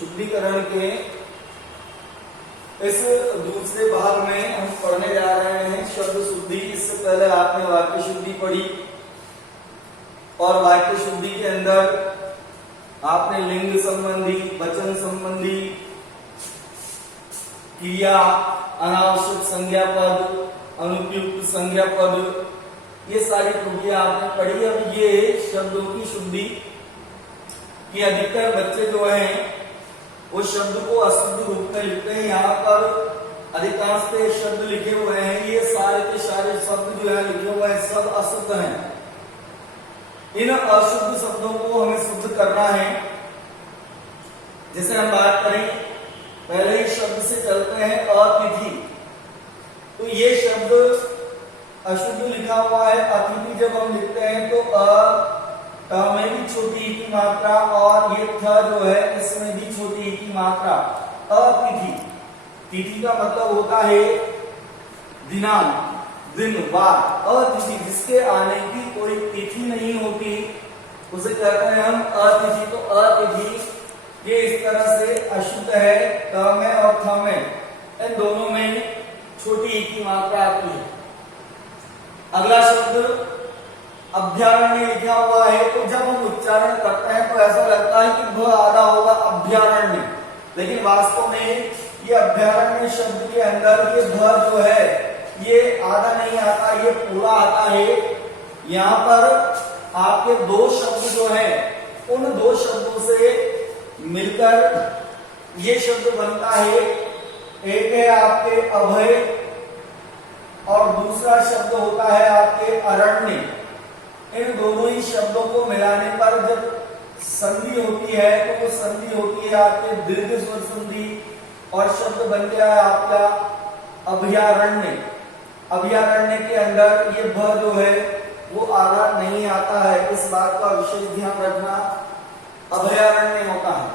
शुद्धिकरण के इस दूसरे भाग में हम पढ़ने जा रहे हैं शब्द शुद्धि। इससे पहले आपने वाक्य शुद्धि पढ़ी और वाक्य शुद्धि के अंदर आपने लिंग संबंधी, वचन संबंधी, क्रिया, अनावश्यक संज्ञा पद, अनुपयुक्त संज्ञा पद, ये सारी त्रुटियां आपने पढ़ी। अब ये शब्दों की शुद्धि कि अधिकतर बच्चे जो हैं वो शब्द को अशुद्ध रूप में लिखते हैं। यहाँ पर अधिकांश पे शब्द लिखे हुए हैं, ये सारे के सारे शब्द जो है लिखे हुए हैं सब अशुद्ध हैं। इन अशुद्ध शब्दों को हमें शुद्ध करना है। जैसे हम बात करें पहले ही शब्द से चलते हैं अतिथि, तो ये शब्द अशुद्ध लिखा हुआ है। अतिथि जब हम लिखते हैं तो अ में भी छोटी ई की मात्रा और ये थ जो है इसमें भी छोटी ई की मात्रा। अतिथि, तिथि का मतलब होता है दिनांक, दिन, वार। अतिथि जिसके आने की कोई तिथि नहीं होती उसे कहते हैं हम अतिथि। तो अतिथि ये इस तरह से अशुद्ध है। क में और थ में, इन दोनों में छोटी ई की मात्रा आती है। अगला शब्द अभ्यारण्य लिखा हुआ है, तो जब हम उच्चारण करते हैं तो ऐसा लगता है कि भ आधा होगा अभ्यारण्य, लेकिन वास्तव में ये अभ्यारण्य शब्द के अंदर ये भ जो है ये आधा नहीं आता, ये पूरा आता है। यहाँ पर आपके दो शब्द जो है उन दो शब्दों से मिलकर ये शब्द बनता है। एक है आपके अभय और दूसरा शब्द होता है आपके अरण्य। इन दोनों ही शब्दों को मिलाने पर जब संधि होती है तो वो संधि होती है आपके दीर्घ स्वर संधि और शब्द बन गया है आपका अभयारण्य। अभयारण्य के अंदर ये भ जो है वो आधा नहीं आता है, इस बात का विशेष ध्यान रखना। अभयारण्य होता है।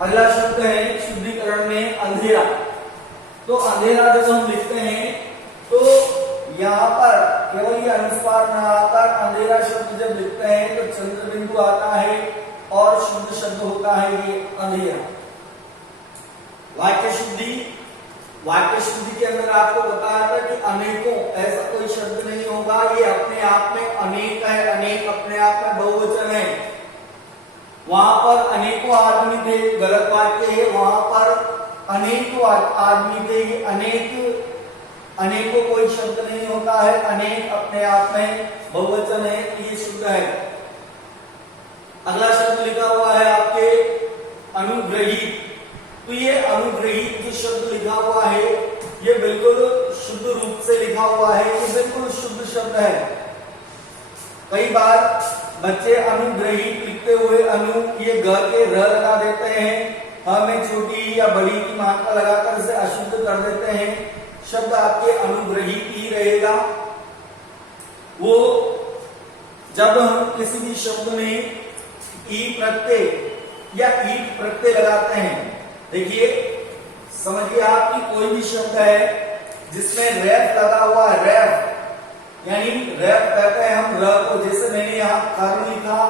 अगला शब्द है शुद्धिकरण में अंधेरा। तो अंधेरा जब हम लिखते हैं तो यहाँ पर केवल ये अनुस्वार न आकर अंधेरा शब्द जब लिखते हैं तो चंद्र बिंदु आता है और शुद्ध शब्द होता है ये अंधेरा। वाक्य शुद्धि, वाक्य शुद्धि के अंदर आपको बताया था कि अनेकों, ऐसा कोई शब्द नहीं होगा, ये अपने आप में अनेक है। अनेक अपने आप में बहुवचन है। वहां पर अनेकों आदमी थे, गलत वाक्य है। वहां पर अनेकों आदमी थे, ये अनेकों कोई शब्द नहीं होता है। अनेक अपने आप में बहुवचन है, ये शुद्ध है। अगला शब्द लिखा हुआ है आपके अनुग्रहित। तो ये अनुग्रहित जो शब्द लिखा हुआ है ये बिल्कुल शुद्ध रूप से लिखा हुआ है, ये बिल्कुल शुद्ध शब्द है। कई बार बच्चे अनुग्रहित लिखते हुए अनु ये ग के र लगा देते हैं, हमें छोटी या बड़ी की मात्रा लगाकर इसे अशुद्ध कर देते हैं। शब्द आपके अनुग्रहित ही रहेगा। वो जब हम किसी भी शब्द में ई प्रत्यय या ईट प्रत्यय लगाते हैं, देखिए समझिए आपकी कोई भी शब्द है जिसमें रेफ लगा हुआ है, रेफ यानी रेफ कहते हैं हम र को। जैसे मैंने यहाँ कर्म लिखा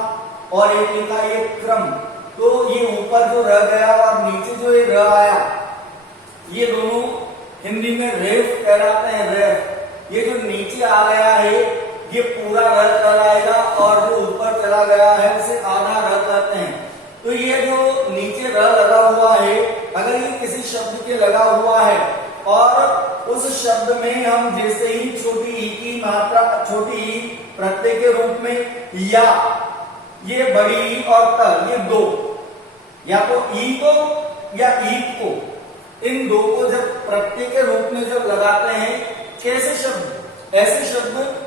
और एक लिखा ये क्रम, तो ये ऊपर जो रह गया और नीचे जो ये र आया, ये दोनों हिंदी में रेफ कहलाते हैं। रेफ, ये जो नीचे आ गया है ये पूरा र कहलाएगा और जो ऊपर चला गया है उसे आधा र कहते हैं। तो ये जो नीचे र लगा हुआ है, अगर ये किसी शब्द के लगा हुआ है और उस शब्द में हम जैसे ही छोटी ई की मात्रा, छोटी ई प्रत्यय के रूप में या ये बड़ी ई और त, ये दो, या तो ई को या ईट को, इन दो को जब प्रत्यय के रूप में जब लगाते हैं, कैसे शब्द, ऐसे शब्द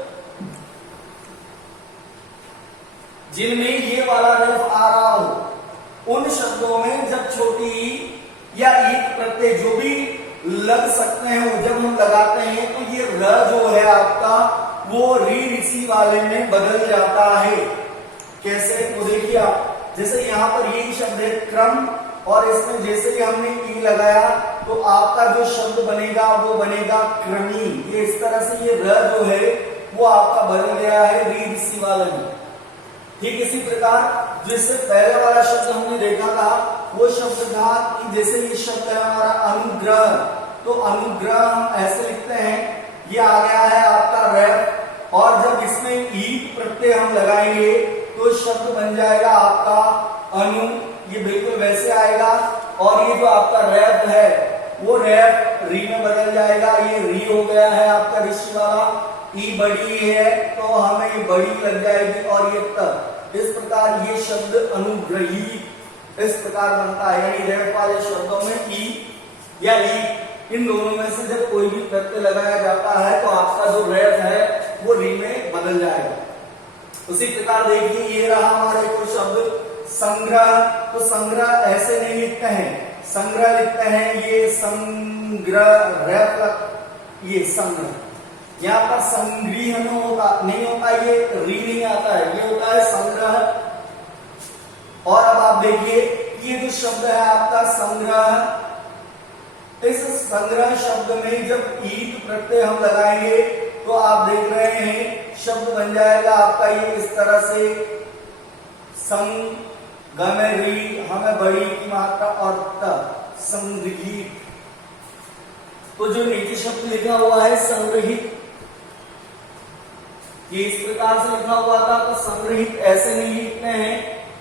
जिनमें ये वाला रफ आ रहा हो, उन शब्दों में जब छोटी ई या ईट प्रत्यय जो भी लग सकते हैं जब हम लगाते हैं तो ये र जो है आपका वो री ऋषि वाले में बदल जाता है। कैसे, तो देखिए आप, जैसे यहाँ पर यही शब्द है क्रम और इसमें जैसे ही हमने ई लगाया तो आपका जो शब्द बनेगा वो बनेगा क्रमी। ये इस तरह से ये र जो है वो आपका बदल गया है री ऋषि वाले में। ठीक इसी प्रकार जिससे पहले वाला शब्द हमने देखा था वो शब्द था कि जैसे ये शब्द है हमारा अनुग्रह, तो अनुग्रह हम ऐसे लिखते हैं, ये आ गया है आपका रैप, और जब इसमें ईट प्रत्यय हम लगाएंगे तो शब्द बन जाएगा आपका अनु, ये बिल्कुल वैसे आएगा। और ये जो आपका रैप है वो रैप री में बदल जाएगा, ये री हो गया है आपका ऋषि वाला, ई बड़ी है तो हमें ये बड़ी लग जाएगी, और ये तब इस प्रकार ये शब्द अनुग्रही इस प्रकार बनता है। यानी रैप वाले शब्दों में ई या ई, इन दोनों में से जब कोई भी प्रत्यय लगाया जाता है तो आपका जो रैप है वो री में बदल जाएगा। उसी प्रकार देखिए ये रहा हमारे को शब्द संग्रह, तो संग्रह ऐसे नहीं लिखते हैं, संग्रह लिखते हैं ये संग्रह, रैप ये संग्रह, यहाँ पर संग्रह नहीं होता, ये री नहीं आता है, ये होता है संग्रह। और अब आप देखिए ये जो शब्द है आपका संग्रह, इस संग्रह शब्द में जब ईट प्रत्यय हम लगाएंगे तो आप देख रहे हैं शब्द बन जाएगा आपका ये इस तरह से, संगमरी, हमें बड़ी की मात्रा और त, संग्रहित। तो जो नीचे शब्द लिखा हुआ है संग्रहित, ये इस प्रकार से लिखा हुआ था, तो संग्रहित ऐसे नहीं लिखते हैं,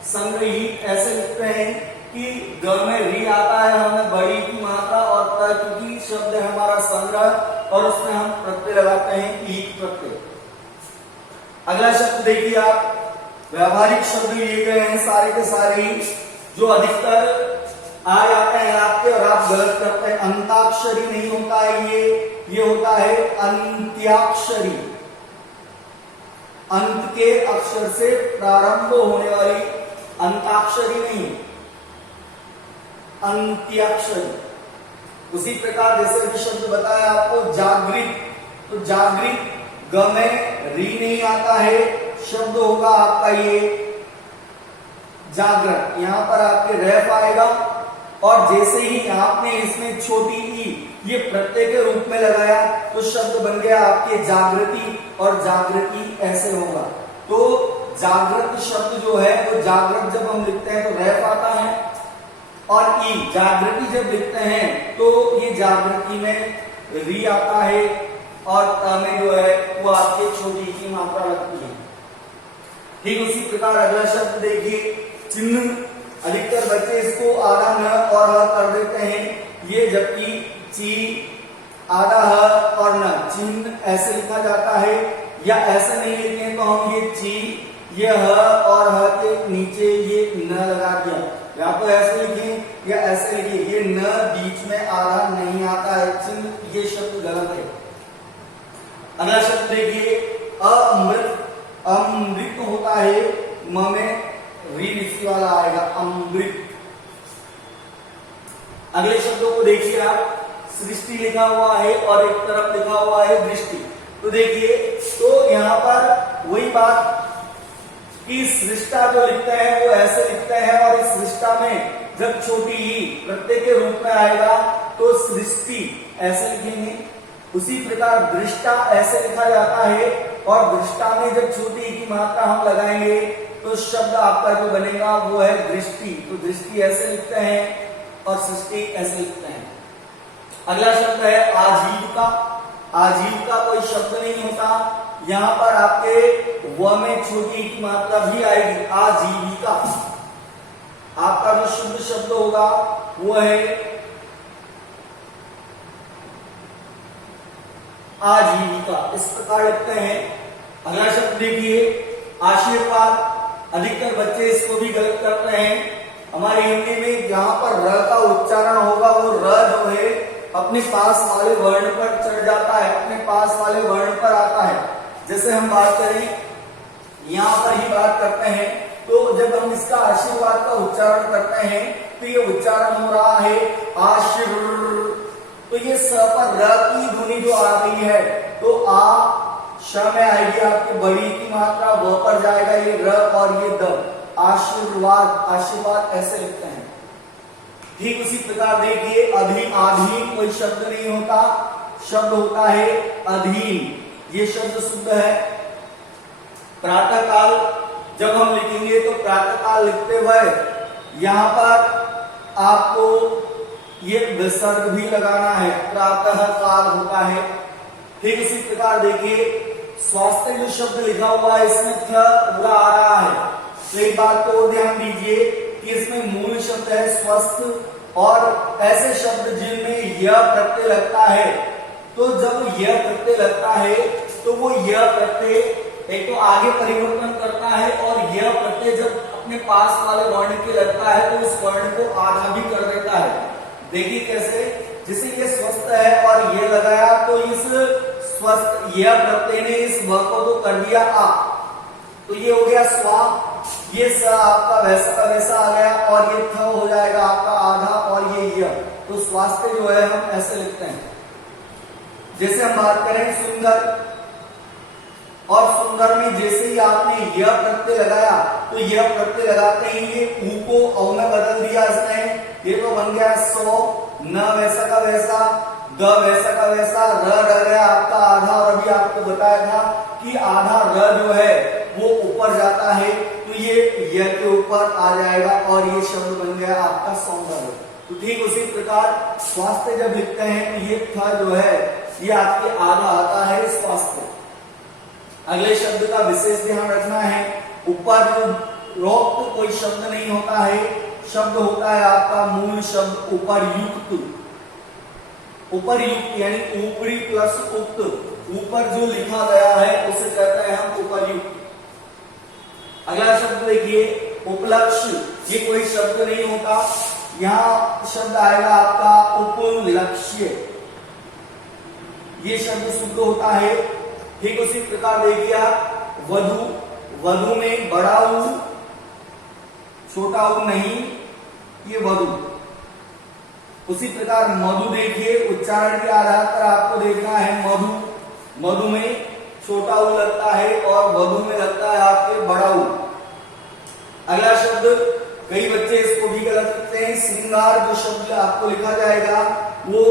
संग्रहित ऐसे लिखते हैं कि ग में री आता है, हमें बड़ी की मात्रा और त, क्योंकि शब्द है हमारा संग्रह और उसमें हम प्रत्यय लगाते हैं ईट प्रत्यय। अगला शब्द देखिए आप, व्यावहारिक शब्द लिए गए हैं सारे के सारे जो अधिकतर आ जाते हैं आपके और आप गलत करते हैं। अंताक्षरी नहीं होता है ये होता है अंत्याक्षरी, अंत के अक्षर से प्रारंभ होने वाली अंताक्षरी नहीं, अंत्याक्षरी। उसी प्रकार जैसे कि शब्द बताया आपको जागृत, तो जागृत ग में री नहीं आता है, शब्द होगा आपका ये जागृत, यहां पर आपके रैफ आएगा, और जैसे ही आपने इसमें छोटी ई ये प्रत्यय के रूप में लगाया तो शब्द बन गया आपके जागृति, और जागृति ऐसे होगा। तो जागृत शब्द जो है वो जागृत जब हम लिखते हैं तो रैफ आता है, और ई जागृति जब लिखते हैं तो ये जागृति में री आता है, और त में जो है वो आपके छोटी की मात्रा लगती है। ठीक उसी प्रकार अगला शब्द देखिए चिन्ह, अधिकतर बच्चे इसको आधा न और ह कर देते हैं, ये जबकि ची आधा ह और न, चिन्ह ऐसे लिखा जाता है, या ऐसे नहीं लिखे तो हम ये ची ये ह और ह के नीचे ये न लगा दिया, या तो ऐसे लिखे या ऐसे लिखिए, ये न बीच में आधा नहीं आता है, चिन्ह ये शब्द गलत है। अगला शब्द देखिए अमृत, अमृत होता है म में री ऋषि वाला आएगा अमृत। अगले शब्दों को देखिए आप, सृष्टि लिखा हुआ है और एक तरफ लिखा हुआ है दृष्टि, तो देखिए तो यहाँ पर वही बात कि सृष्टा जो लिखते हैं वो ऐसे लिखते हैं, और इस सृष्टा में जब छोटी ही प्रत्यय के रूप में आएगा तो सृष्टि ऐसे लिखेंगे। उसी प्रकार दृष्टा ऐसे लिखा जाता है, और दृष्टा में जब छोटी की मात्रा हम लगाएंगे तो शब्द आपका जो बनेगा वो है दृष्टि, तो दृष्टि ऐसे लिखते हैं और सृष्टि ऐसे लिखते हैं। अगला शब्द है आजीविका, आजीविका कोई शब्द नहीं होता, यहाँ पर आपके व में छोटी की मात्रा भी आएगी, आजीविका। आपका जो शुद्ध शब्द होगा वो है आजीविका, इस प्रकार लिखते हैं। अगला शब्द देखिए आशीर्वाद, अधिकतर बच्चे इसको भी गलत करते हैं। हमारी हिंदी में जहां पर र का उच्चारण होगा वो र जो है अपने पास वाले वर्ण पर चढ़ जाता है, अपने पास वाले वर्ण पर आता है। जैसे हम बात करें यहाँ पर ही बात करते हैं, तो जब हम इसका आशीर्वाद का उच्चारण करते हैं तो ये उच्चारण हो रहा है आशीर, तो ये स पर र की ध्वनि जो आ रही है तो आ श में आएगी आपकी बड़ी की मात्रा, व पर जाएगा ये र और ये द, आशीर्वाद, आशीर्वाद ऐसे लिखते हैं। ठीक उसी प्रकार देखिए अधीन, अधीन कोई शब्द नहीं होता, शब्द होता है अधीन, ये शब्द शुद्ध है। प्रातः काल जब हम लिखेंगे तो प्रातः काल लिखते हुए यहाँ पर विसर्ग भी लगाना है, प्रातः काल होता है। ठीक इसी प्रकार देखिए स्वास्थ्य जो शब्द लिखा हुआ है इसमें थ पूरा आ रहा है, तो एक बात को ध्यान दीजिए कि इसमें मूल शब्द है स्वस्थ, और ऐसे शब्द जिनमें यह प्रत्यय लगता है, तो जब यह प्रत्यय लगता है तो वो यह प्रत्यय एक तो आगे परिवर्तन करता है, और यह प्रत्यय जब अपने पास वाले वर्ण के लगता है तो उस वर्ण को आधा भी कर देता है। देखिए कैसे, जैसे ये स्वस्थ है और ये लगाया तो इस स्वस्थ यह प्रत्यय ने इस व को तो कर दिया आ, तो ये हो गया स्वा, ये स आपका वैसा का वैसा आ गया, और ये थ हो जाएगा आपका आधा, और ये यह, तो स्वास्थ्य जो है हम ऐसे लिखते हैं। जैसे हम बात करें सुंदर, और सुंदर में जैसे ही आपने यह प्रत्यय लगाया तो यह प्रत्यय लगाते ही ये ऊ को औ में बदल दिया इसने, ये तो बन गया सौ, न वैसा का वैसा, द वैसा का वैसा, र रह गया आपका आधा, और अभी आपको बताया था कि आधा र जो है वो ऊपर जाता है, तो ये यह के ऊपर आ जाएगा और ये शब्द बन गया आपका सौंदर्य। तो ठीक उसी प्रकार स्वास्थ्य जब लिखते हैं तो ये थ जो है ये आपके आधा आता है स्वास्थ्य। अगले शब्द का विशेष ध्यान रखना है, ऊपर जो रोक्त कोई शब्द नहीं होता है, शब्द होता है आपका मूल शब्द उपर्युक्त। उपर्युक्त यानी ऊपरी प्लस उक्त, ऊपर जो लिखा गया है उसे कहते हैं हम उपर्युक्त। अगला शब्द देखिए उपलक्ष्य, ये कोई शब्द नहीं होता, यहाँ शब्द आएगा आपका उपलक्ष्य, ये शब्द शुद्ध होता है। ठीक उसी प्रकार देखिए आप वधु, वधु में बड़ा ऊ छोटा ऊ नहीं, ये वधु। उसी प्रकार मधु देखिए उच्चारण के आधार पर आपको देखना है मधु, मधु में छोटा ऊ लगता है और वधु में लगता है आपके बड़ा ऊ। अगला शब्द कई बच्चे इसको भी गलत लिखते हैं, श्रृंगार जो शब्द आपको लिखा जाएगा वो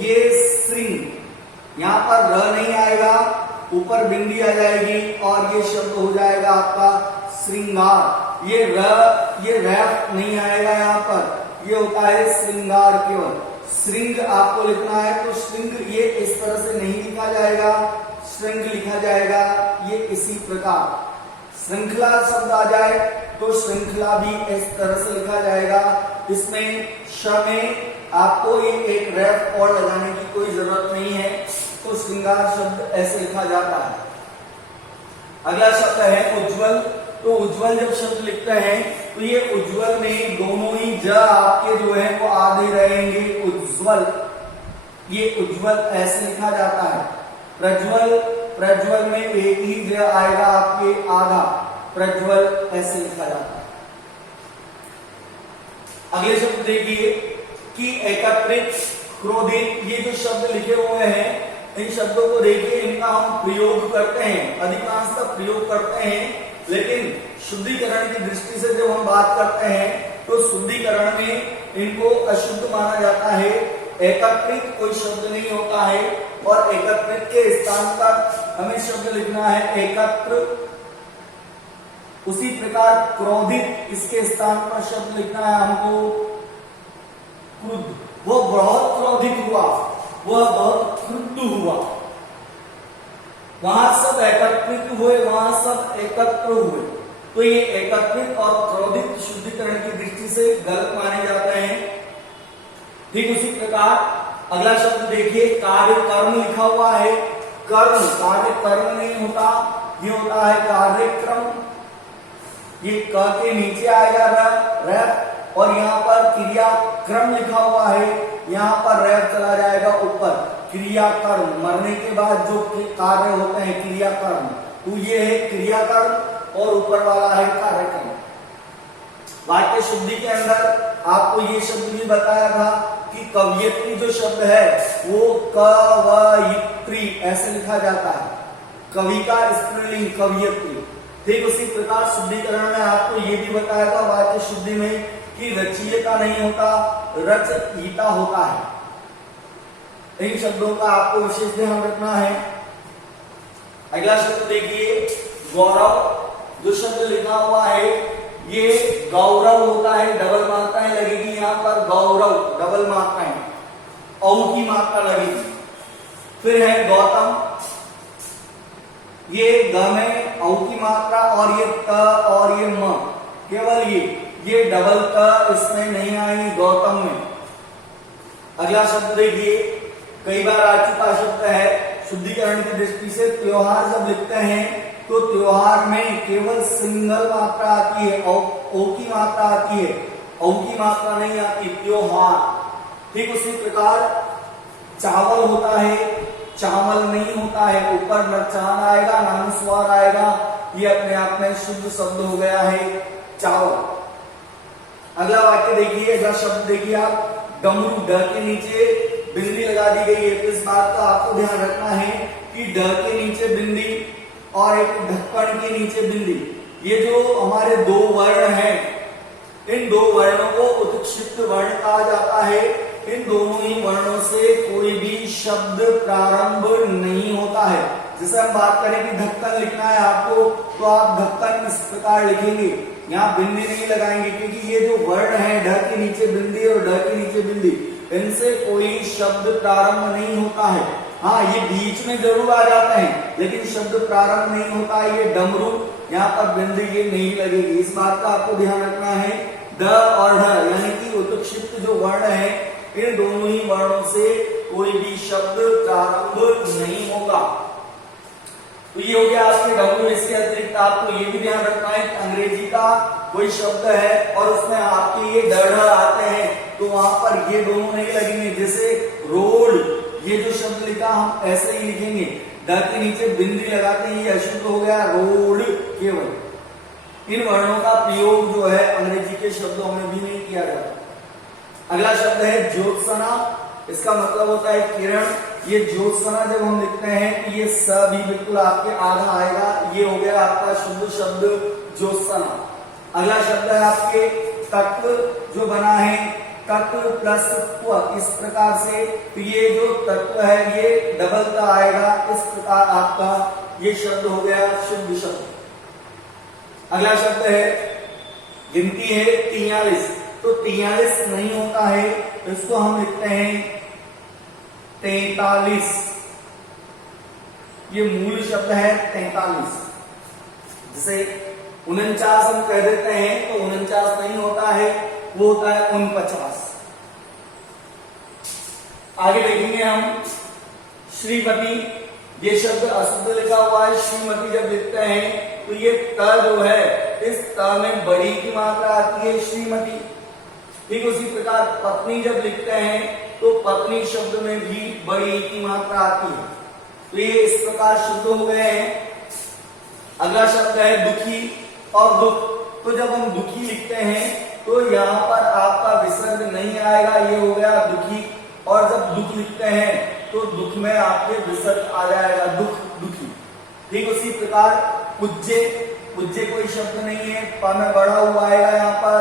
ये श्रृंग, यहाँ पर र नहीं आएगा, ऊपर बिंदी आ जाएगी और ये शब्द हो जाएगा आपका श्रृंगार। ये रैफ नहीं आएगा यहाँ पर, ये होता है श्रृंगार केवल। श्रृंग आपको लिखना है तो श्रृंग ये इस तरह से नहीं लिखा जाएगा, श्रृंग लिखा जाएगा ये इसी प्रकार। श्रृंखला शब्द आ जाए तो श्रृंखला भी इस तरह से लिखा जाएगा। इसमें श में आपको ये एक रैफ और लगाने की कोई जरूरत नहीं है, तो श्रृंगार शब्द ऐसे लिखा जाता है। अगला शब्द है उज्ज्वल, तो उज्ज्वल जब शब्द लिखते हैं तो ये उज्ज्वल में दोनों ही ज आपके जो है वो आधे रहेंगे, उज्ज्वल, ये उज्ज्वल ऐसे लिखा जाता है। प्रज्वल, प्रज्वल में एक ही ज आएगा आपके आधा, प्रज्वल ऐसे लिखा जाता है। अगले शब्द देखिए कि एकत्रित, क्रोधित, ये जो शब्द लिखे हुए हैं इन शब्दों को देखिए, इनका हम प्रयोग करते हैं, अधिकांशतः प्रयोग करते हैं, लेकिन शुद्धिकरण की दृष्टि से जब हम बात करते हैं तो शुद्धिकरण में इनको अशुद्ध माना जाता है। एकत्रित कोई शब्द नहीं होता है और एकत्रित के स्थान पर हमें शब्द लिखना है एकत्र। उसी प्रकार क्रोधित, इसके स्थान पर शब्द लिखना है हमको क्रुद्ध, वो बहुत क्रोधित हुआ, वह बहुत क्रुद्ध हुआ। वहां सब एकत्रित हुए, वहां सब एकत्र हुए, तो ये एकत्रित और क्रोधित शुद्धिकरण की दृष्टि से गलत माने जाते हैं। ठीक उसी प्रकार अगला शब्द देखिए कार्य कर्म लिखा हुआ है, कर्म, कार्य कर्म नहीं होता, ये होता है कार्यक्रम। ये क के नीचे आएगा रैप, और यहाँ पर क्रिया क्रम लिखा हुआ है, यहाँ पर रैप चला जाएगा ऊपर। क्रिया कर्म, मरने के बाद जो कार्य होते हैं क्रिया कर्म, तो ये है क्रिया कर्म और ऊपर वाला है कार्यक्रम। वाक्य शुद्धि के अंदर आपको ये शब्द भी बताया था कि कवयित्री जो शब्द है वो कवयित्री ऐसे लिखा जाता है, कवि का स्त्रीलिंग कवयित्री। ठीक उसी प्रकार शुद्धिकरण में आपको ये भी बताया था वाक्य शुद्धि में कि रचयिता नहीं होता, रचयिता होता है। इन शब्दों का आपको विशेष ध्यान रखना है। अगला शब्द देखिए गौरव, जो शब्द लिखा हुआ है ये गौरव होता है, डबल मात्राएं लगेगी यहाँ पर, गौरव डबल मात्राएं। औ की मात्रा लगेगी। फिर है गौतम, ये ग में औ की मात्रा और ये त और ये म, केवल ये डबल त इसमें नहीं आएगी गौतम में। अगला शब्द देखिए, कई बार आ चुका शब्द है, शुद्धिकरण की दृष्टि से त्योहार जब लिखते हैं तो त्योहार में केवल सिंगल मात्रा आती है, ओ की मात्रा आती है, औ की मात्रा नहीं आती, त्योहार। ठीक उसी प्रकार चावल होता है, चावल नहीं होता है, ऊपर नचान आएगा, नानुस्वार आएगा, ये अपने आप में शुद्ध शब्द हो गया है चावल। अगला वाक्य देखिए, अगला शब्द देखिए आप, डमरू, ड के नीचे बिंदी लगा दी गई है। तो इस बात का आपको ध्यान रखना है कि ड के नीचे बिंदी और एक ढक्कन के नीचे बिंदी, ये जो हमारे दो वर्ण हैं, इन दो वर्णों को उत्क्षिप्त वर्ण कहा जाता है। इन दोनों ही वर्णों से कोई भी शब्द प्रारंभ नहीं होता है। जैसे हम बात करें कि ढक्कन लिखना है आपको, तो आप ढक्कन इस प्रकार लिखेंगे, यहाँ बिंदी नहीं लगाएंगे, क्योंकि ये जो वर्ण है ढ के नीचे बिंदी और ढ के नीचे बिंदी, इनसे कोई शब्द प्रारंभ नहीं होता है। हाँ, ये बीच में जरूर आ जाते हैं, लेकिन शब्द प्रारंभ नहीं होता है। ये डमरू, यहाँ पर बिंदी ये नहीं लगेगी, इस बात का आपको ध्यान रखना है। ड और ढ यानी कि उत्क्षिप्त जो वर्ण है, इन दोनों ही वर्णों से कोई भी शब्द प्रारंभ नहीं होगा। तो ये हो गया आपके डब्ल्यू। इसके अतिरिक्त आपको ये भी ध्यान रखना है कि अंग्रेजी का कोई शब्द है और उसमें आपके ये ड आते हैं, तो वहां पर ये दोनों नहीं लगेंगे। जैसे रोड, ये जो शब्द लिखा हम ऐसे ही लिखेंगे, ड के नीचे बिंदी लगाते हैं, ये अशुद्ध हो गया रोड केवल। इन वर्णों का प्रयोग जो है अंग्रेजी के शब्दों में भी नहीं किया जाता। अगला शब्द है ज्योत्सना, इसका मतलब होता है किरण। ये ज्योत्सना जब हम लिखते हैं तो ये स भी बिल्कुल आपके आधा आएगा, ये हो गया आपका शुद्ध शब्द ज्योत्सना। अगला शब्द है आपके तत्व, जो बना है तत्व प्लस त्व, इस प्रकार से, तो ये जो तत्व है ये डबल का आएगा, इस प्रकार आपका ये शब्द हो गया शुद्ध शब्द। अगला शब्द है गिनती है 43, तो 43 नहीं होता है, तो इसको हम लिखते हैं 43। ये मूल शब्द है 43। जैसे 49 हम कह देते हैं, तो 49 नहीं होता है, वो होता है 49। आगे देखेंगे हम श्रीमती, ये शब्द अशुद्ध लिखा हुआ है। श्रीमती जब लिखते हैं तो ये त जो है, इस त में बड़ी की मात्रा आती है श्रीमती। ठीक उसी प्रकार पत्नी जब लिखते हैं तो पत्नी शब्द में भी बड़ी की मात्रा आती है। तो ये इस प्रकार शुद्ध हो गए हैं। अगला शब्द है दुखी और दुख, तो जब हम दुखी लिखते हैं तो यहाँ पर आपका विसर्ग नहीं आएगा, ये हो गया दुखी। और जब दुख लिखते हैं तो दुख में आपके विसर्ग आ जाएगा, दुख, दुखी। ठीक उसी प्रकार पूज्य, पूज्य कोई शब्द नहीं है, प में बड़ा हुआ आएगा यहाँ पर,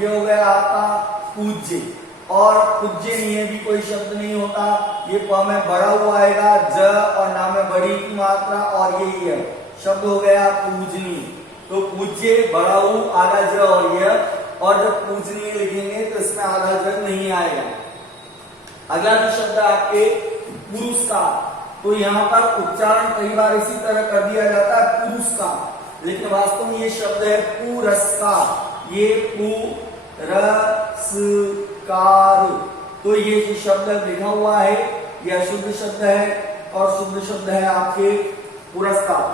ये हो गया आपका पूज्य। और पूज्यनीय भी कोई शब्द नहीं होता, ये प में बड़ा हुआ आएगा, ज और ना में बड़ी की मात्रा और यही है, शब्द हो गया पूजनीय। तो पूज्य बड़ा हु आधा ज और यह, और जब पूजनीय लिखेंगे तो इसमें आधा ज नहीं आएगा। अगला जो शब्द आपके पुरस्कार, तो यहाँ पर उच्चारण कई बार इसी तरह कर दिया जाता है पुरस्कार, लेकिन वास्तव में ये शब्द है पुरस्कार। ये पुरस्कार, तो ये जो शब्द लिखा हुआ है यह शुद्ध शब्द है और शुद्ध शब्द है आपके पुरस्कार।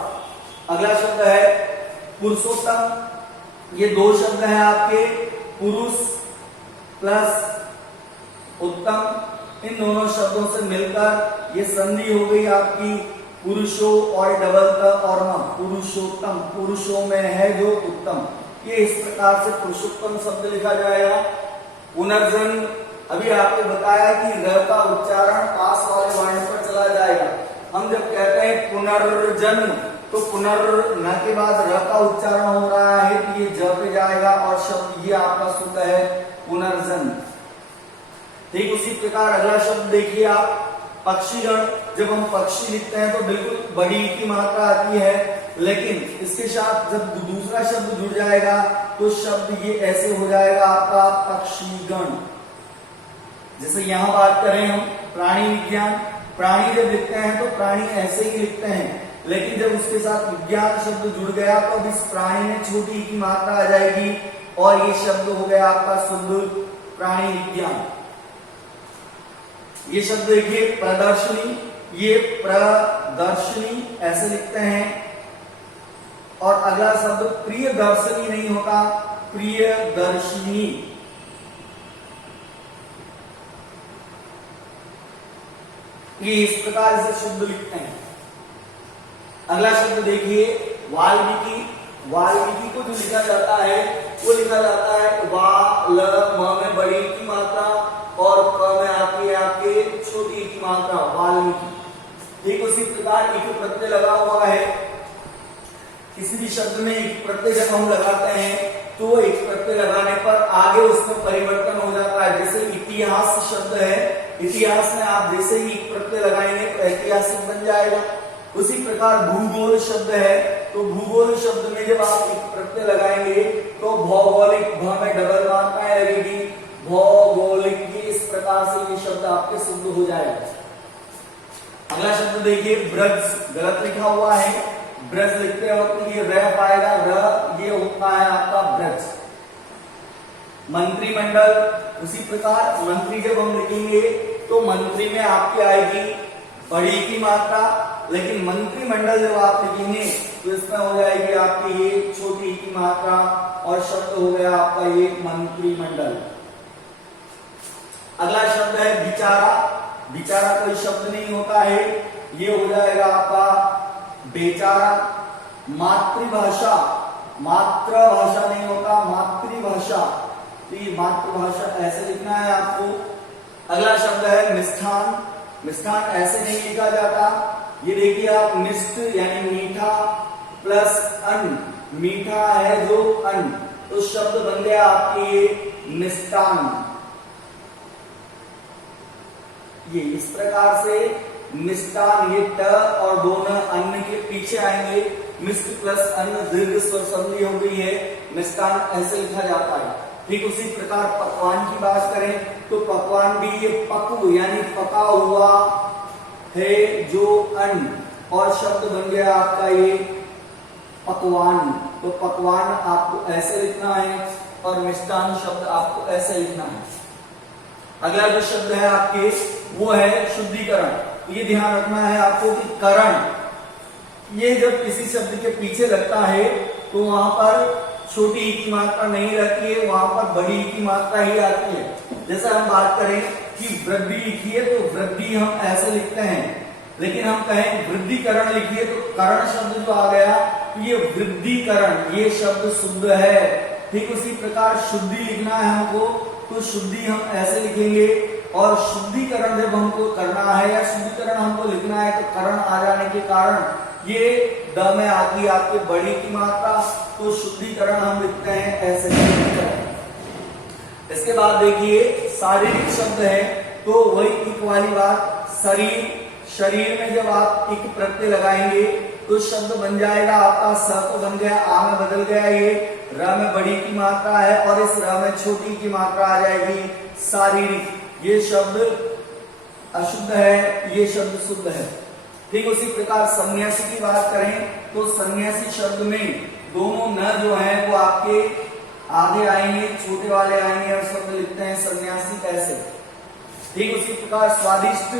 अगला शब्द है पुरुषोत्तम, ये दो शब्द हैं आपके, पुरुष प्लस उत्तम, इन दोनों शब्दों से मिलकर ये संधि हो गई आपकी पुरुषो और डबल त और म, पुरुषोत्तम, पुरुषों में है जो उत्तम। ये इस प्रकार से पुरुषोत्तम शब्द लिखा जाएगा। पुनर्जन्म, अभी आपको बताया कि र का उच्चारण पास वाले वर्ण पर चला जाएगा। हम जब कहते हैं पुनर्जन्म, तो पुनर् न के बाद र का उच्चारण हो रहा है, तो ये ज पे जाएगा और शब्द ये आपका शुद्ध है पुनर्जन्म। ठीक उसी प्रकार अगला शब्द देखिए आप, पक्षीगण। जब हम पक्षी लिखते हैं तो बिल्कुल बड़ी की मात्रा आती है, लेकिन इसके साथ जब दूसरा शब्द जुड़ जाएगा तो शब्द ये ऐसे हो जाएगा आपका पक्षीगण। जैसे यहाँ बात करें हम प्राणी विज्ञान, प्राणी जब लिखते हैं तो प्राणी ऐसे ही लिखते हैं, लेकिन जब उसके साथ विज्ञान शब्द जुड़ गया तो अब इस प्राणी में छोटी की मात्रा आ जाएगी और ये शब्द हो गया आपका शुद्ध प्राणी विज्ञान। ये शब्द देखिए प्रदर्शनी, ये प्रदर्शनी ऐसे लिखते हैं। और अगला शब्द प्रियदर्शनी नहीं होता, प्रियदर्शिनी। ये इस प्रकार से शब्द लिखते हैं। अगला शब्द देखिए वाल्मीकि। वाल्मीकि को जो लिखा जाता है वो लिखा जाता है वा ल म में बड़ी की मात्रा और क में आती है आपके छोटी की मात्रा, वाल्मीकि। ठीक उसी प्रकार एक प्रत्यय लगा हुआ है। किसी भी शब्द में एक प्रत्यय जब हम लगाते हैं तो एक प्रत्यय लगाने पर आगे उसमें परिवर्तन हो जाता है। जैसे इतिहास शब्द है, इतिहास में आप जैसे ही एक प्रत्यय लगाएंगे तो ऐतिहासिक बन जाएगा। उसी प्रकार भूगोल शब्द है, तो भूगोल शब्द में जब आप एक प्रत्यय लगाएंगे तो भौगोलिक, भ में डबल मात्राएं लगेगी, भौगोलिक। ये इस प्रकार से ये शब्द आपके शुद्ध हो जाएगा। अगला शब्द देखिए ब्रज, गलत लिखा हुआ है। ब्रज लिखते वक्त ये र पाएगा, र, ये होता है आपका ब्रज। मंत्रिमंडल, उसी प्रकार मंत्री जब हम लिखेंगे तो मंत्री में आपकी आएगी बड़ी की मात्रा, लेकिन मंत्रिमंडल जब आप लिखेंगे तो इसमें हो जाएगी आपकी ये छोटी की मात्रा और शब्द हो गया आपका ये मंत्रिमंडल। अगला शब्द है बिचारा। बिचारा कोई शब्द नहीं होता है, ये हो जाएगा आपका बेचारा। मातृभाषा, मातृभाषा नहीं होता, मातृभाषा। तो ये मातृभाषा ऐसे लिखना है आपको। अगला शब्द है मिष्ठान। मिष्ठान ऐसे नहीं लिखा जाता, ये देखिए आप मिष्ट यानी मीठा प्लस अन्न, मीठा है जो अन्न, तो शब्द बन गया आपके ये मिष्टान। ये इस प्रकार से मिष्टान, ये ट और दोनों अन्न के पीछे आएंगे, मिष्ट प्लस अन्न दीर्घ स्वर संधि हो गई है, मिष्टान ऐसे लिखा जाता है। ठीक उसी प्रकार पकवान की बात करें तो पकवान भी ये पकु यानी पका हुआ है जो अन्न, और शब्द बन गया आपका ये पकवान। तो पकवान आपको ऐसे लिखना है और मिष्टान शब्द आपको ऐसे लिखना है। अगला जो शब्द है आपके वो है शुद्धिकरण। ये ध्यान रखना है आपको कि करण, ये जब किसी शब्द के पीछे लगता है तो वहां पर छोटी ई की मात्रा नहीं रहती है, वहां पर बड़ी ई की मात्रा ही आती है। जैसे हम बात करें कि वृद्धि लिखिए तो वृद्धि हम ऐसे लिखते हैं, लेकिन हम कहें वृद्धिकरण लिखिए तो करण शब्द जो आ गया तो ये वृद्धिकरण, ये शब्द शुद्ध है। ठीक उसी प्रकार शुद्धि लिखना है हमको तो शुद्धि हम ऐसे लिखेंगे, और शुद्धिकरण जब हमको करना है या शुद्धिकरण हमको लिखना है तो करण आ जाने के कारण ये द में आती आपके बड़ी की मात्रा, तो शुद्धिकरण हम लिखते हैं ऐसे। इसके बाद देखिए शारीरिक शब्द है तो वही एक वाली बात, शरीर। शरीर में जब आप एक प्रत्यय लगाएंगे तो शब्द बन जाएगा आपका स तो बन गया, आ में बदल गया, ये र में बड़ी की मात्रा है और इस र में छोटी की मात्रा आ जाएगी शारीरिक। ये शब्द अशुद्ध है, ये शब्द शुद्ध है। ठीक उसी प्रकार सन्यासी की बात करें तो सन्यासी शब्द में दोनों न जो है वो आपके आगे आएंगे, छोटे वाले आएंगे और शब्द लिखते हैं सन्यासी कैसे। ठीक उसी प्रकार स्वादिष्ट,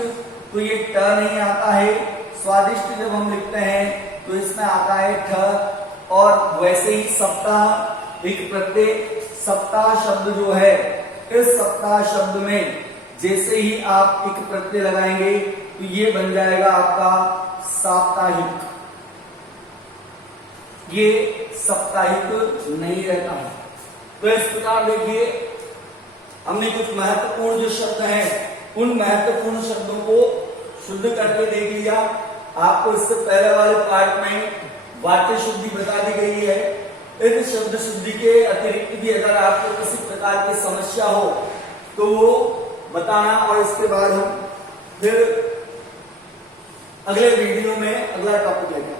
तो ये ट नहीं आता है, स्वादिष्ट जब हम लिखते हैं तो इसमें आता है ठ। और वैसे ही सप्ताह, एक प्रत्यय सप्ताह शब्द जो है, इस सप्ताह शब्द में जैसे ही आप एक प्रत्यय लगाएंगे तो ये बन जाएगा आपका साप्ताहिक। ये साप्ताहिक नहीं रहता है। तो इस प्रकार देखिए हमने कुछ महत्वपूर्ण जो शब्द हैं उन महत्वपूर्ण शब्दों को शुद्ध करके देख लिया। आपको इससे पहले वाले पार्ट में वाक्य शुद्धि बता दी गई है। इस शब्द शुद्धि के अतिरिक्त भी अगर आपको किसी प्रकार की समस्या हो तो वो बताना, और इसके बाद हम फिर अगले वीडियो में अगला टॉपिक लेंगे।